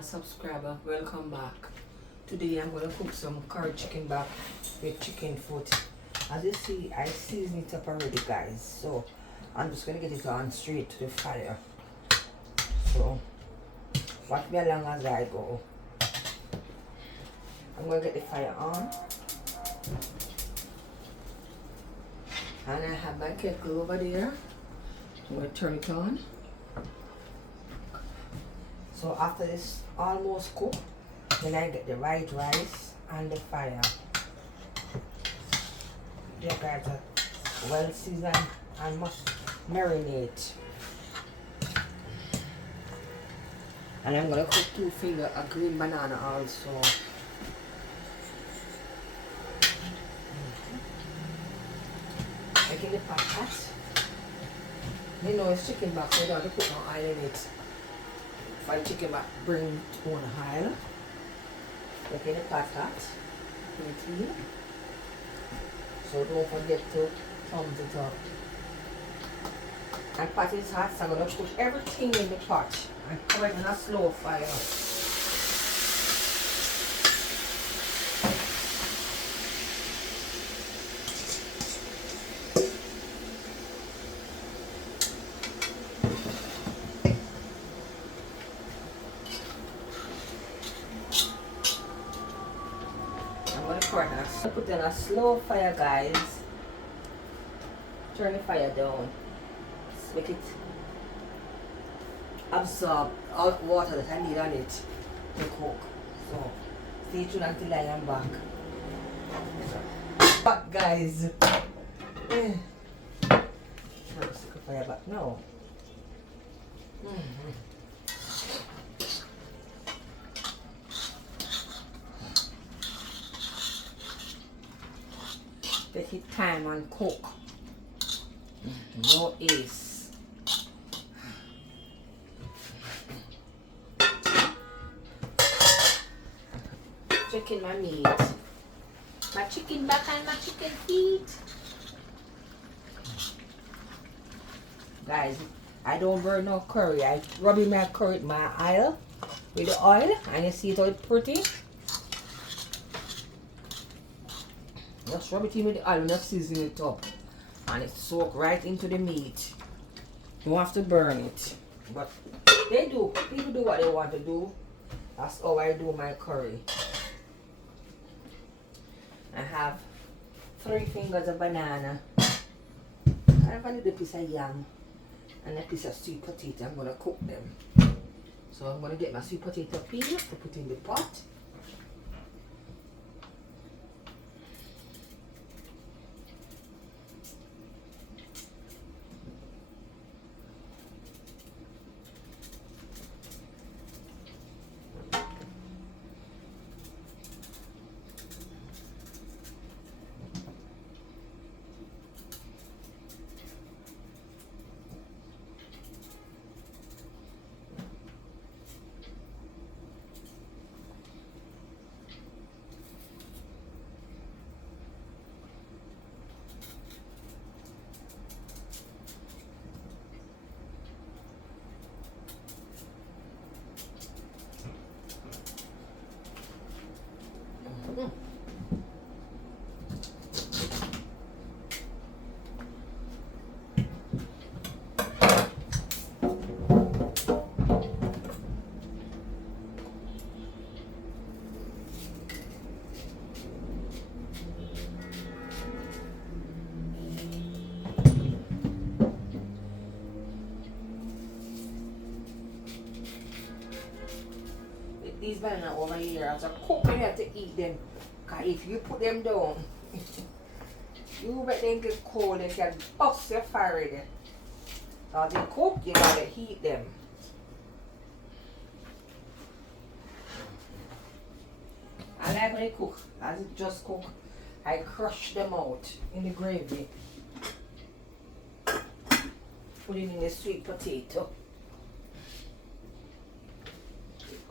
my subscriber, welcome back. Today I'm going to cook some curry chicken back with chicken foot. As you see, I seasoned it up already, guys, so I'm just going to get it on straight to the fire. So watch me along as I go. I'm going to get the fire on, and I have my kettle over there. I'm going to turn it on. So after this almost cooked, then I get the white rice and the fire. The guys are well seasoned and must marinate. And I'm gonna cook 2 fingers of green banana also. Making the pot hot. You know it's chicken back, so you don't have to put no oil in it. Fried chicken back bring its own oil. Making the pot hot. Put it in. So don't forget to thumbs it up. And pot is hot, so I'm going to put everything in the pot and cover it on a slow fire. I put it on a slow fire, guys. Turn the fire down. Just make it absorb all the water that I need on it to cook. So stay tuned until I am back. Back, guys. Let's cook the fire back now. Take your time and cook. No ace. Checking my meat. My chicken back and my chicken feet. Guys, I don't burn no curry. I rub in my curry, my oil with the oil, and you see it all pretty. Just rub it in with the oil and just season it up. And it soak right into the meat. You don't have to burn it. But they do. People do what they want to do. That's how I do my curry. I have 3 fingers of banana. I have a little piece of yam. And a piece of sweet potato. I'm going to cook them. So I'm going to get my sweet potato peel to put in the pot. These bananas over here, as a cook, you have to eat them. Because if you put them down, you bet they get cold, they can bust your fire there. So as they cook, you gotta heat them. I like when they cook, as it just cook, I crush them out in the gravy. Put it in the sweet potato.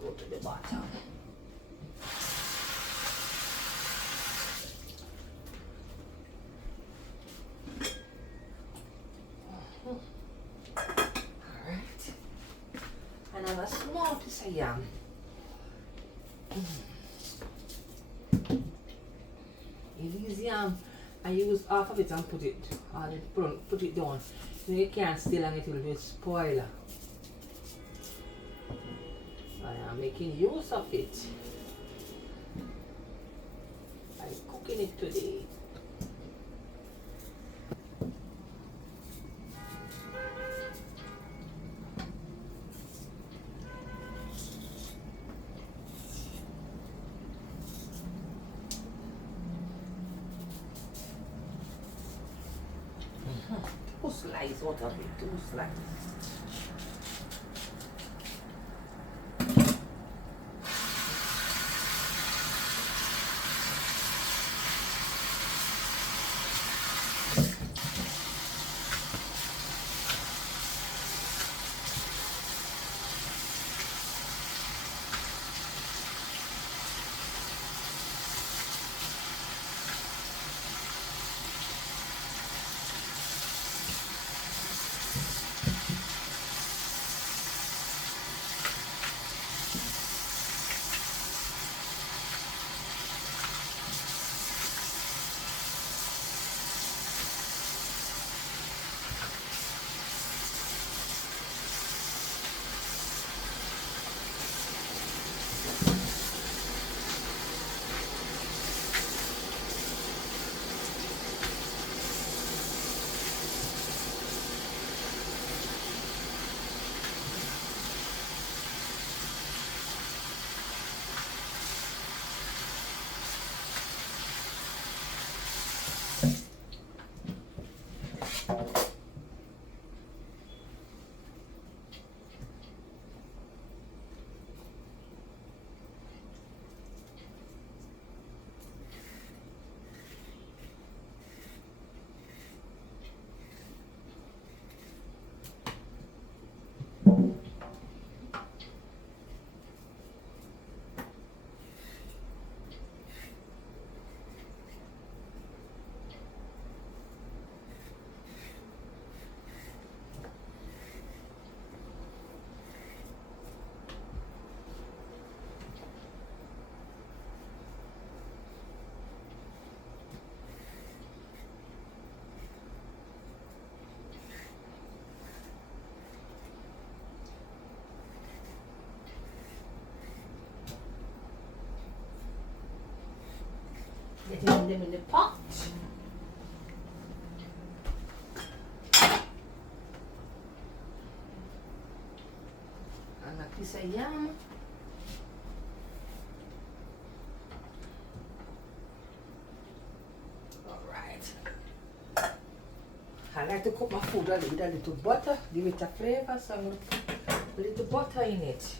Go to the bottom. Alright. And I have a small piece of yam. It is I use half of it and put it down. You can't still and it will just spoil. I am making use of it. I'm cooking it today. Two slices out of it, 2 slices. Getting them in the pot. And a piece of yam. Alright. I like to cook my food with a little butter, give it a flavor, so I'm going to put a little butter in it.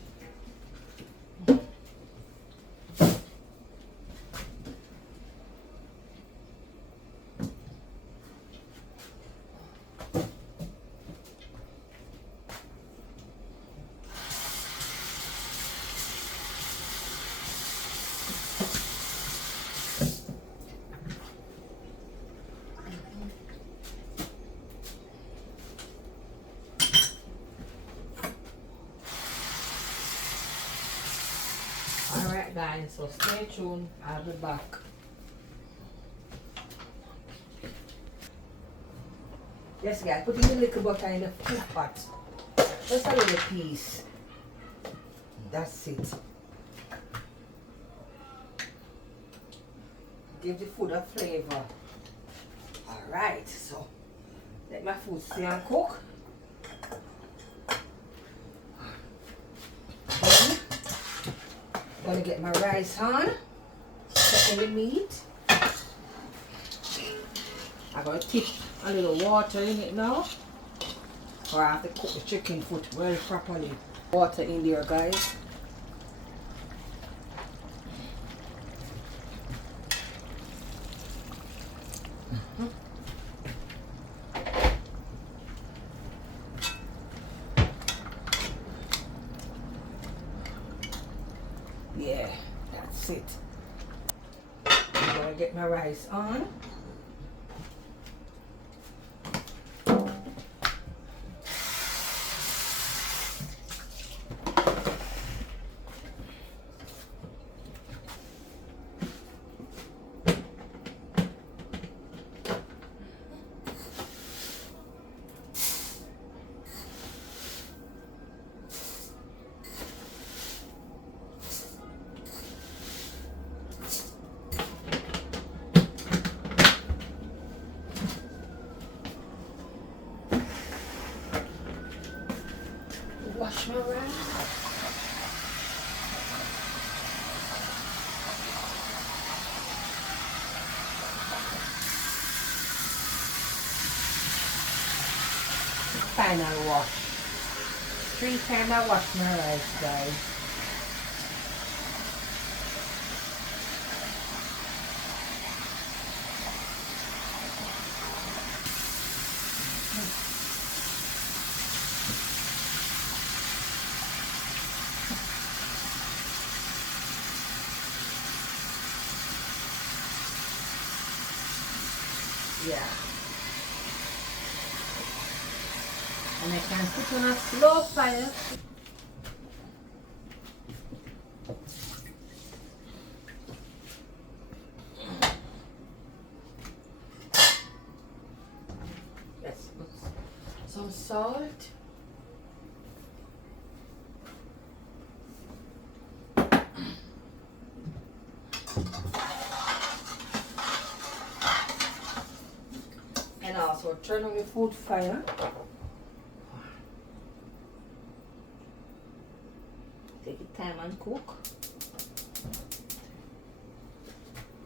Alright guys, so stay tuned, I'll be back. Yes guys, put in a little butter in the food pot. Just a little piece. That's it. Give the food a flavor. Alright, so let my food stay and cook. Then I'm gonna get my rice on. Set in the meat. I'm gonna tip a little water in it now. Or I have to cook the chicken foot well properly. Water in there guys. Yeah, that's it. I'm gonna get my rice on. final wash. 3 times I wash my rice, guys. Yeah. And I can put on a slow fire. Let's put some salt. And also turn on the food fire. Take your time and cook.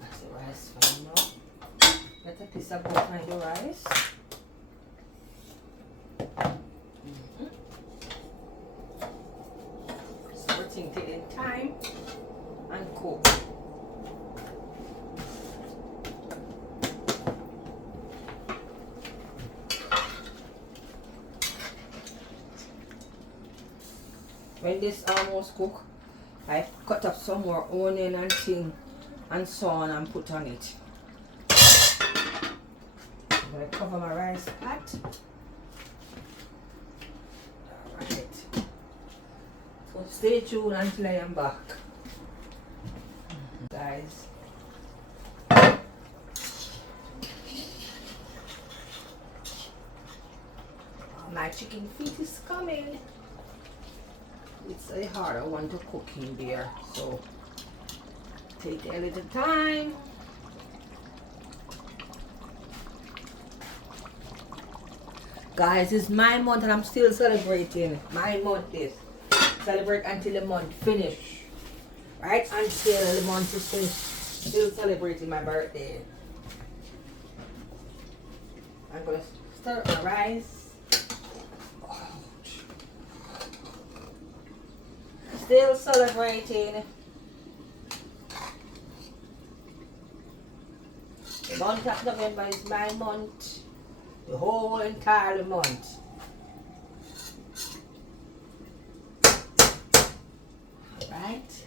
That's the rice fine now. Get a piece of butter in the rice. So everything taking time and cook. When this almost cook, I cut up some more onion and thing and so on and put on it. I'm going to cover my rice pot. Alright. So stay tuned until I am back. Guys. My chicken feet is coming. It's a harder one to cook in there, so take a little time. Guys, it's my month and I'm still celebrating. My month is celebrate until the month finish. Right? Until the month is finished. Still celebrating my birthday. I'm gonna stir up my rice. Still celebrating. The month of November is my month. The whole entire month. Alright.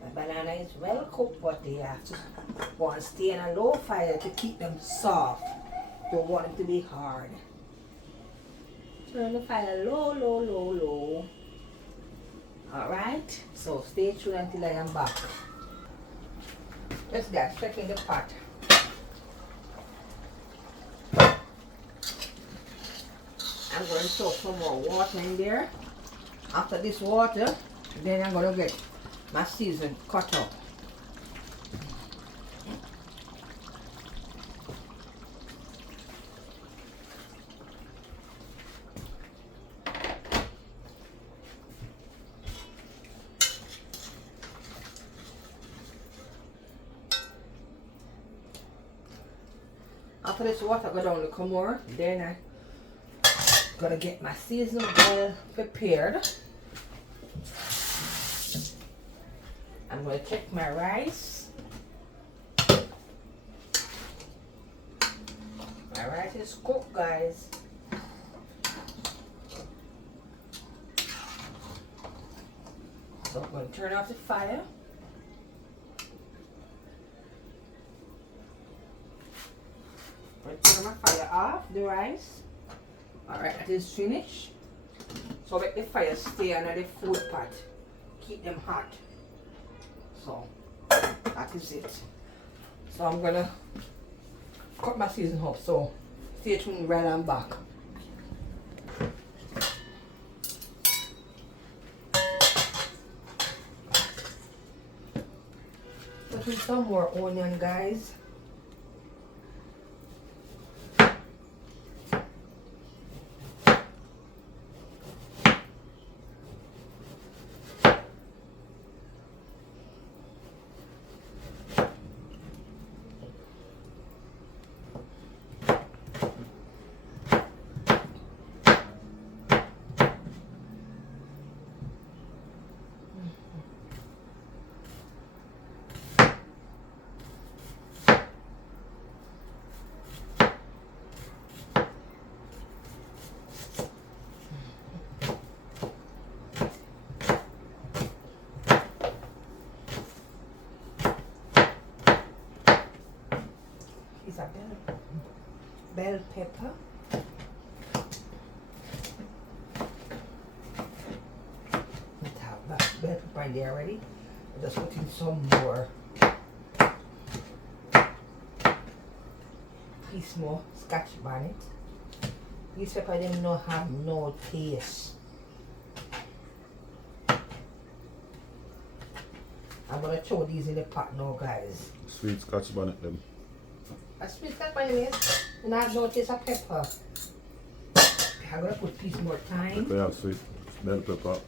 The banana is well cooked, but they have to want to stay on a low fire to keep them soft. Don't want them to be hard. Turn the fire low, low, low, low. Alright, so stay tuned until I am back. Let's get check in the pot. I'm going to throw some more water in there. After this water, then I'm going to get my season cut up. After this water go down a little more, then I'm gonna get my seasoning oil prepared. I'm gonna check my rice. My rice is cooked, guys. So I'm gonna turn off the fire. Turn my fire off the rice. Alright, that is finished. So let the fire stay under the food pot. Keep them hot. So that is it. So I'm gonna cut my season up. So stay tuned while I'm back. Put in some more onion, guys. pepper in there already. I just put in some more. Piece more Scotch bonnet. These pepper them no have no taste. I'm gonna throw these in the pot now, guys. Sweet Scotch bonnet them. A sweet Scotch bonnet, and I have no taste of pepper. I'm gonna put piece more thyme. They have sweet bell pepper.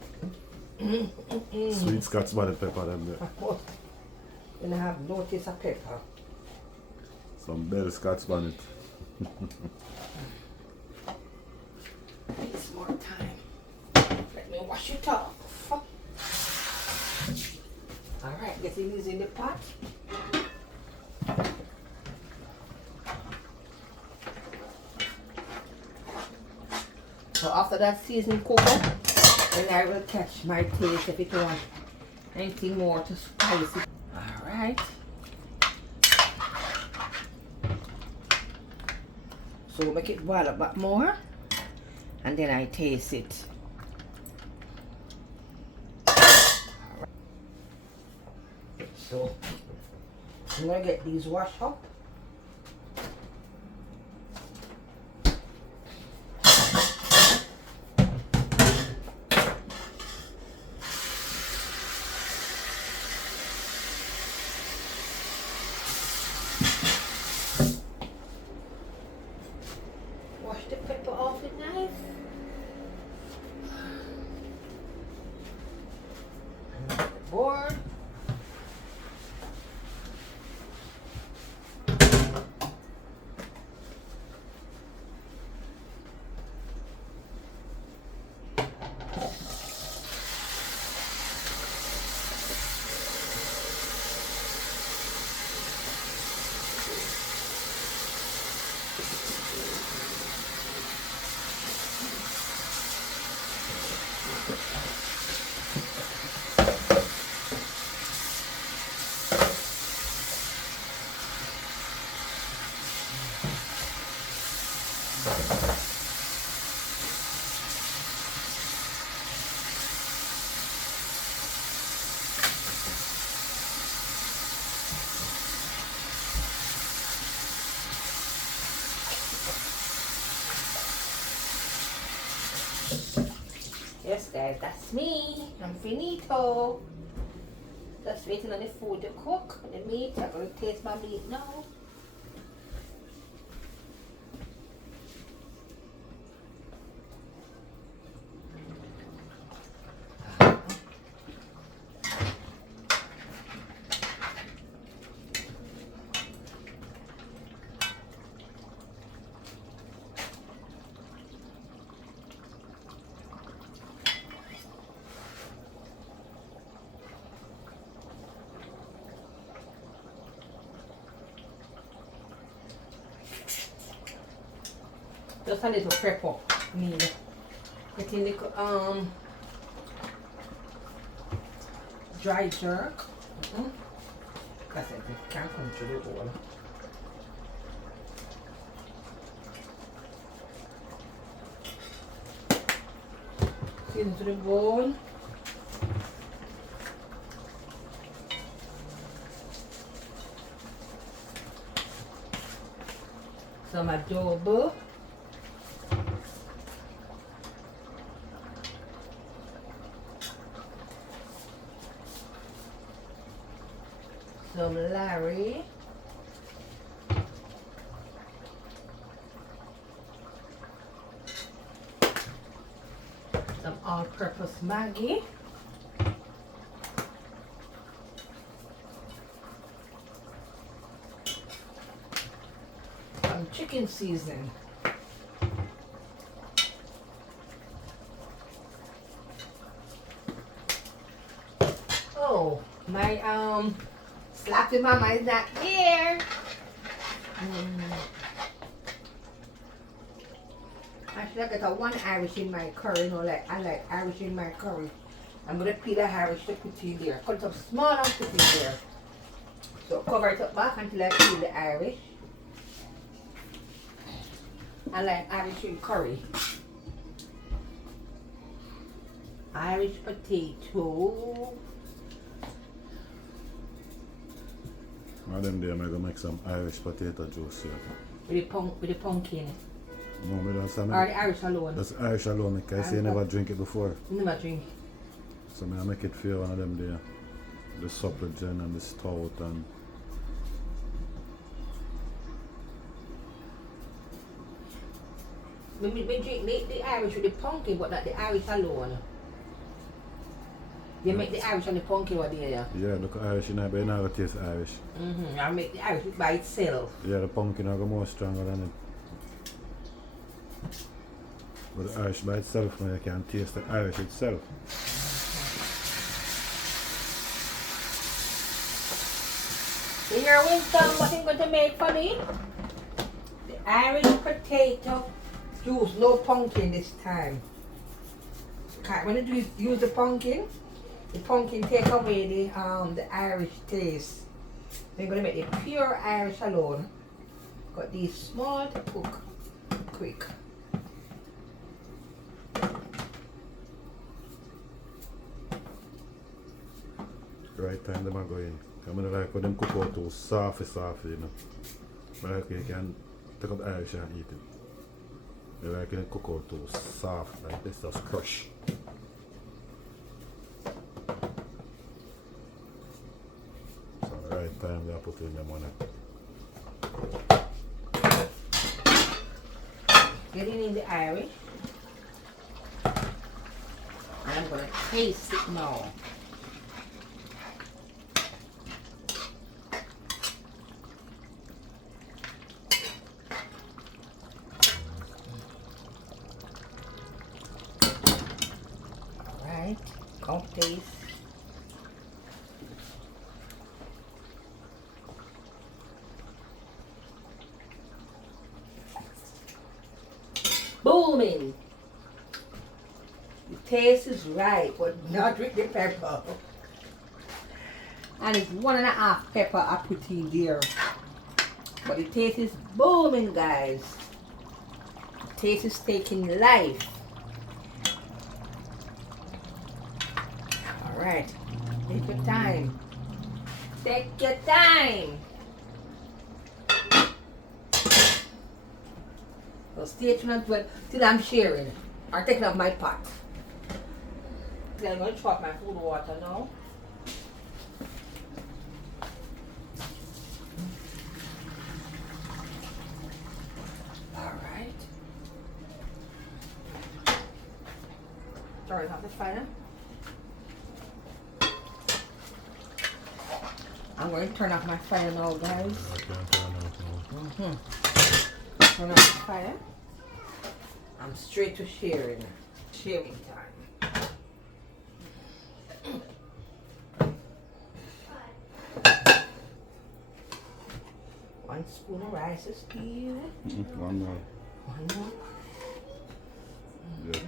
Sweet Scotch bonnet pepper them there. And I have no taste of pepper. Some bell Scotch bonnet. Piece more thyme. Let me wash it off. Alright, getting these in the pot. So after that seasoning cook up, then I will catch my taste if it want anything more to spice it. Alright. So make it boil a bit more and then I taste it. So I'm gonna get these washed up. Wash the pepper off with knife. Board. Yes guys, that's me. I'm finito. Just waiting on the food to cook. The meat, I'm gonna taste my meat now. Just a little pepper need. Getting the dry jerk. Because it can't come through the hole. Into the bowl. Some adobo. Some Larry. Some all-purpose Maggi. Some chicken seasoning. Oh, my slappy mama is not here. I should get a one Irish in my curry, you know, like I like Irish in my curry. I'm gonna peel the Irish to put in there. Cut it up small and put it there. So cover it up back until I peel the Irish. I like Irish in curry. Irish potato. One of them day I'm gonna make some Irish potato juice here. With the pumpkin. No, me don't understand. Or the Irish alone. That's Irish alone, because you never drink it before. Never drink. So I make it for one of them there. The supper gin and the stout and We drink the Irish with the pumpkin, but not the Irish alone. You make the Irish and the pumpkin what there, yeah? yeah, look Irish in there, but you never taste Irish. I make the Irish by itself. Yeah, the pumpkin are more stronger than it. But the Irish by itself, man, you can taste the Irish itself. Here, Winston, what I'm going to make for me? The Irish potato juice, no pumpkin this time. When you use the pumpkin take away the Irish taste. Then I'm going to make the pure Irish alone. Got these small to cook quick. Right time them are going. I'm gonna like when them cook out too soft, you know. But like you can take up Irish and eat it. They like when they cook out too soft, like this just crush. So right time they put in them on it. Getting in the Irish. And I'm going to taste it now. Alright, come taste. Booming! The taste is right, but not with the pepper. And it's 1.5 pepper I put in there. But the taste is booming, guys. The taste is taking life. Alright, take your time. Take your time. So stay tuned till I'm sharing or taking up my pot. Then I'm going to chop my food water now. Alright. Turn off the fire. I'm going to turn off my fire now, guys. Turn off the fire. I'm straight to sharing. Sharing time. One spoon of rice is here. One more. One more. Yeah.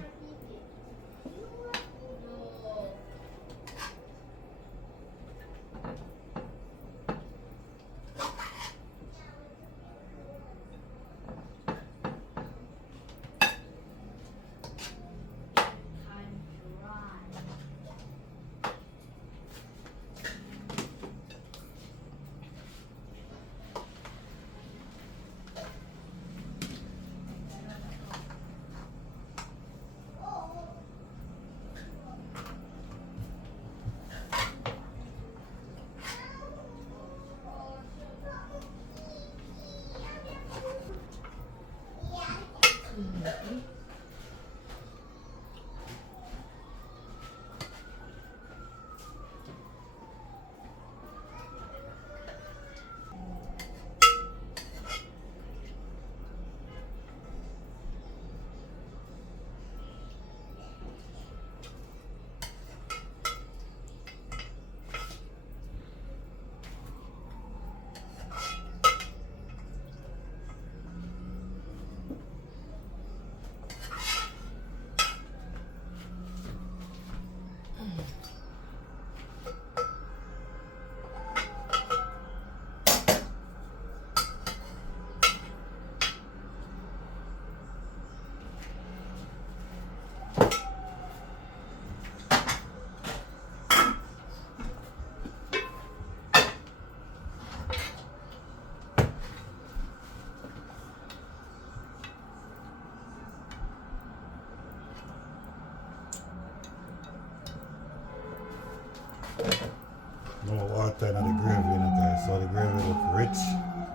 No water in the gravy, you know, guys. So the gravy look rich.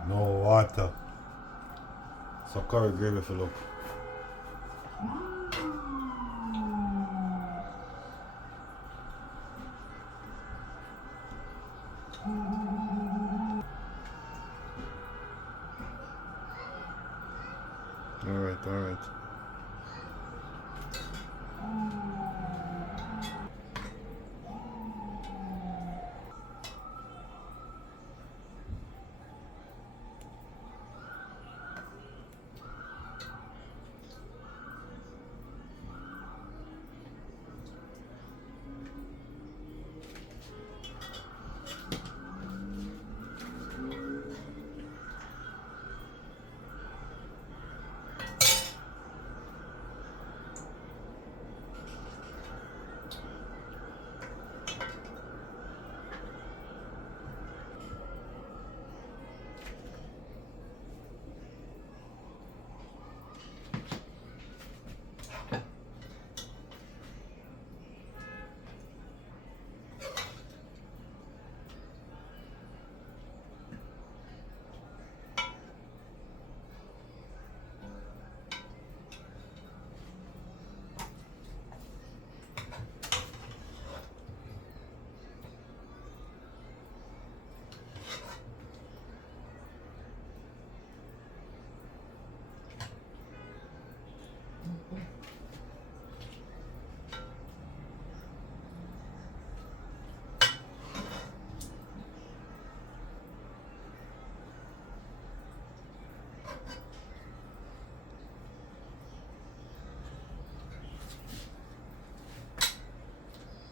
No water. So curry gravy for look. Alright, alright.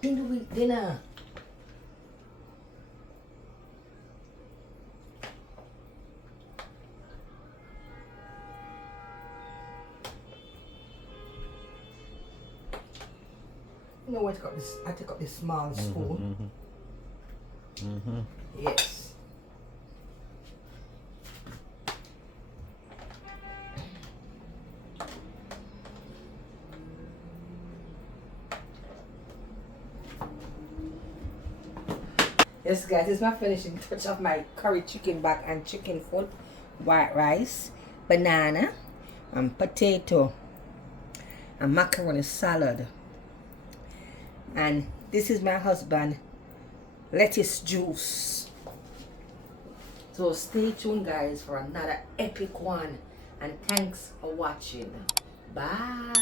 In the week dinner. You know what? I take up this small spoon. Yes. Yes, guys, this is my finishing touch of my curry chicken back and chicken foot, white rice, banana, and potato, and macaroni salad. And this is my husband, lettuce juice. So stay tuned, guys, for another epic one. And thanks for watching. Bye.